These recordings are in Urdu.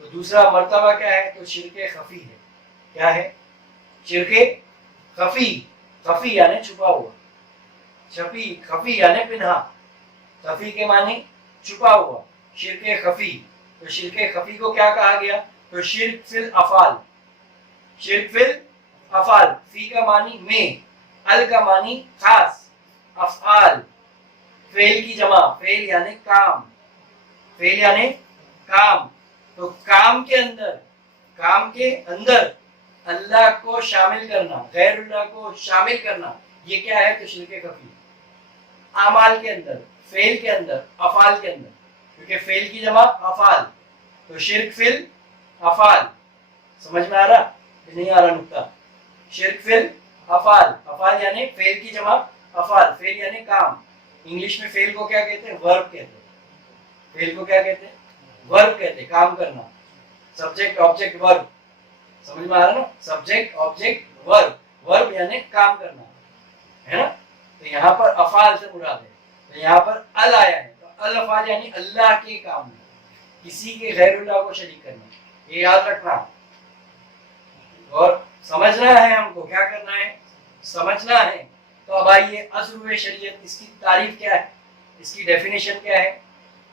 تو دوسرا مرتبہ کیا ہے؟ تو شرک خفی ہے. کیا ہے؟ شرک خفی. خفی یعنی چھپا ہوا، خفی یعنی پنہا. خفی کے معنی چھپا ہوا، شرک خفی. تو شرک خفی کو کیا کہا گیا؟ تو شرک فی الافعال. شرک فی الافعال، فی کا معنی میں، ال کا معنی خاص، افعال فعل کی جمع. فعل یعنی کام، فعل یعنی کام. تو کام کے اندر اللہ کو شامل کرنا، غیر اللہ کو شامل کرنا، یہ کیا ہے؟ تو شرک خفی. اعمال کے اندر، فعل کے اندر، افعال کے اندر، کیونکہ فعل کی جمع افعال. تو شرک فی الافعال. سمجھ میں آ رہا کہ نہیں آ رہا نقطہ؟ شرک فی الافعال. افعال یعنی فعل کی جمع افعال. فعل یعنی کام. انگلش میں فعل کو کیا کہتے ہیں؟ ورب کہتے ہیں. فعل کو کیا کہتے ہیں؟ ورب کہتے ہیں، کام کرنا. سبجیکٹ آبجیکٹ ورب. سمجھ میں آ رہا نا؟ سبجیکٹ آبجیکٹ ورب. ورب یعنی کام کرنا ہے نا. تو یہاں پر افعال سے مراد ہے. تو یہاں پر ال آیا ہے، تو الافعال یعنی اللہ کے کام میں، کسی کے غیر اللہ کو شریک کرنا. یہ یاد رکھنا اور سمجھنا ہے. ہم کو کیا کرنا ہے؟ سمجھنا ہے. تو اب آئیے ازرو شریعت، اس کی تعریف کیا ہے، اس کی ڈیفینیشن کیا ہے؟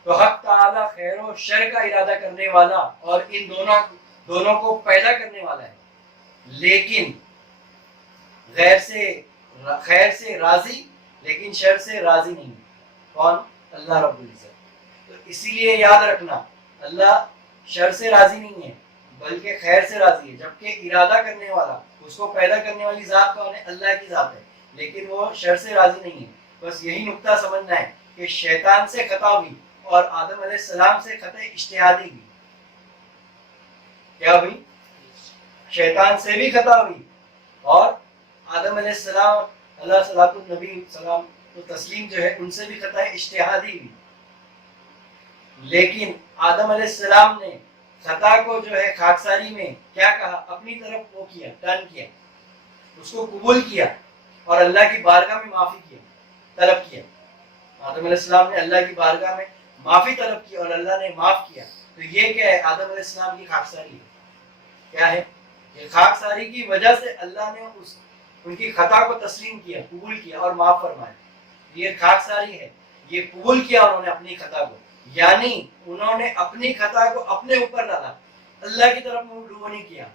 تو حق تعالی خیر و شر کا ارادہ کرنے والا اور ان دونوں کو پیدا کرنے والا ہے، لیکن خیر سے راضی لیکن شر سے راضی نہیں. کون؟ اللہ رب العزت. تو اسی لیے یاد رکھنا، اللہ شر سے راضی نہیں ہے بلکہ خیر سے راضی ہے. جبکہ ارادہ کرنے والا، اس کو پیدا کرنے والی ذات کون ہے؟ اللہ کی ذات ہے، لیکن وہ شر سے راضی نہیں ہے. بس یہی نقطہ سمجھنا ہے کہ شیطان سے خطا ہوئی اور آدم علیہ السلام سے خطا اجتہادی ہوئی. کیا ہوئی؟ شیطان سے بھی خطا ہوئی اور آدم علیہ السلام اللہ صلاۃ النبی سلام تو تسلیم جو ہے ان سے بھی خطا اجتہادی ہوئی. لیکن آدم علیہ السلام نے خطا کو جو ہے خاکساری میں کیا کہا؟ اپنی طرف وہ کیا، ٹرن کیا، اس کو قبول کیا اور اللہ کی بارگاہ میں معافی کیا، طلب کیا. آدم علیہ السلام نے اللہ کی بارگاہ میں معافی طلب کی اور اللہ نے معاف کیا. تو یہ کیا ہے؟ آدم علیہ السلام کی خاکساری ہے. کیا ہے؟ یہ خاکساری کی وجہ سے اللہ نے ان کی خطا کو تسلیم کیا، قبول کیا اور معاف فرمایا. یہ خاکساری ہے. یہ قبول کیا انہوں نے اپنی خطا کو، یعنی انہوں نے اپنی خطا کو اپنے اوپر ڈالا، اللہ کی طرف رجوع نہیں کیا،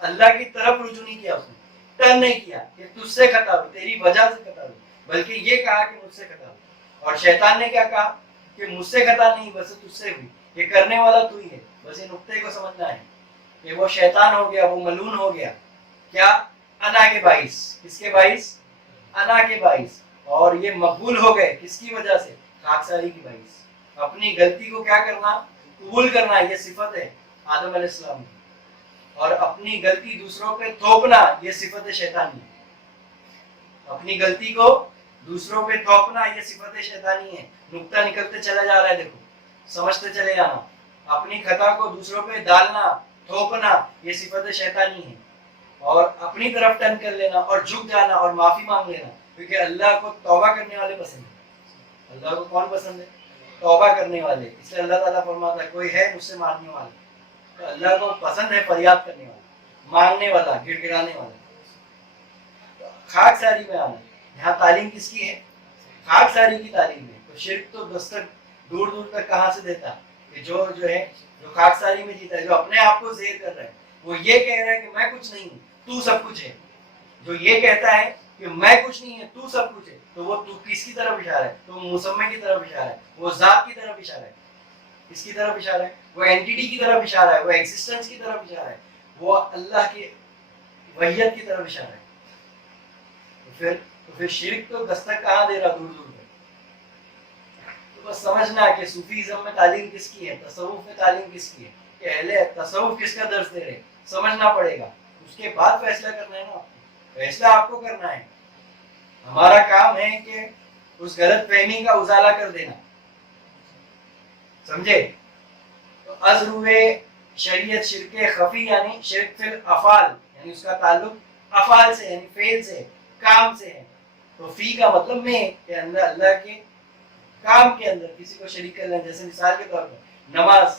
اللہ کی طرف رجوع نہیں کیا. اس نے ٹرن نہیں کیا کہ تجھ سے خطا ہوئی، تیری وجہ سے خطا ہوئی، بلکہ یہ کہا کہ مجھ سے خطا ہوئی. اور شیطان نے کیا کہا؟ کہ مجھ سے خطا نہیں، بس تجھ سے ہوئی، یہ کرنے والا تو ہی ہے. بس یہ نقطے کو سمجھنا ہے کہ وہ شیطان ہو گیا، وہ ملعون ہو گیا. کیا؟ انا کے باعث. کس کے باعث؟ انا کے باعث. اور یہ مقبول ہو گئے کس کی وجہ سے؟ خاکساری کی باعث. اپنی غلطی کو کیا کرنا؟ قبول کرنا. یہ صفت ہے آدم علیہ السلام کی. اور اپنی غلطی دوسروں پہ تھوپنا، یہ صفت شیطانی ہے. اپنی غلطی کو دوسروں پہ تھوپنا یہ صفت شیطانی ہے. نقطہ نکلتے چلا جا رہا ہے، دیکھو، سمجھتے چلے جانا. اپنی خطا کو دوسروں پہ ڈالنا، تھوپنا، یہ صفت شیطانی ہے. اور اپنی طرف ٹرن کر لینا اور جھک جانا اور معافی مانگ لینا، کیونکہ اللہ کو توبہ کرنے والے پسند ہے. اللہ کو کون پسند ہے؟ توبہ کرنے والے. اس لیے اللہ تعالیٰ فرماتا ہے کوئی ہے مجھ سے مانگنے والا. تو اللہ کو پسند ہے فریاد کرنے والا، مانگنے والا، گڑ گڑانے والا. خاکساری میں آنا. یہاں تعلیم کس کی ہے؟ خاکساری کی تعلیم ہے. تو شرک تو دستک دور دور تک کہاں سے دیتا کہ جو ہے جو خاکساری میں جیتا ہے، جو اپنے آپ کو زیر کر رہا ہے، وہ یہ کہہ رہا ہے کہ میں کچھ نہیں ہوں، تو سب کچھ ہے. جو یہ کہتا ہے کہ میں کچھ نہیں ہے، تو سب کچھ ہے، تو وہ تو کس کی طرف اشارہ ہے؟ تو مسمے کی طرف اشارہ ہے، وہ ذات کی طرف اشارہ ہے. کس کی طرف اشارہ ہے؟ وہ اینٹیٹی کی طرف اشارہ ہے، وہ ایگزسٹنس کی طرف اشارہ ہے، وہ اللہ کی وحیت کی طرف اشارہ ہے. تو پھر شرک تو دستک کہاں دے رہا؟ دور دور میں. تو بس سمجھنا کہ صوفیزم میں تعلیم کس کی ہے، تصوف میں تعلیم کس کی ہے، کہ اہل تصوف کس کا درس دے رہے، سمجھنا پڑے گا. اس کے بعد فیصلہ کرنا ہے نا. فیصلہ آپ کو کرنا ہے. ہمارا کام ہے کہ اس غلط فہمی کا ازالہ کر دینا. سمجھے؟ تو ازرو شریعت شرک خفی یعنی شرک فی الافعال، یعنی اس کا تعلق افعال سے، یعنی فعل سے، کام سے ہے. تو فی کا مطلب میں کہ اللہ کے کام کے اندر کسی کو شریک کرنا. جیسے مثال کے طور پر نماز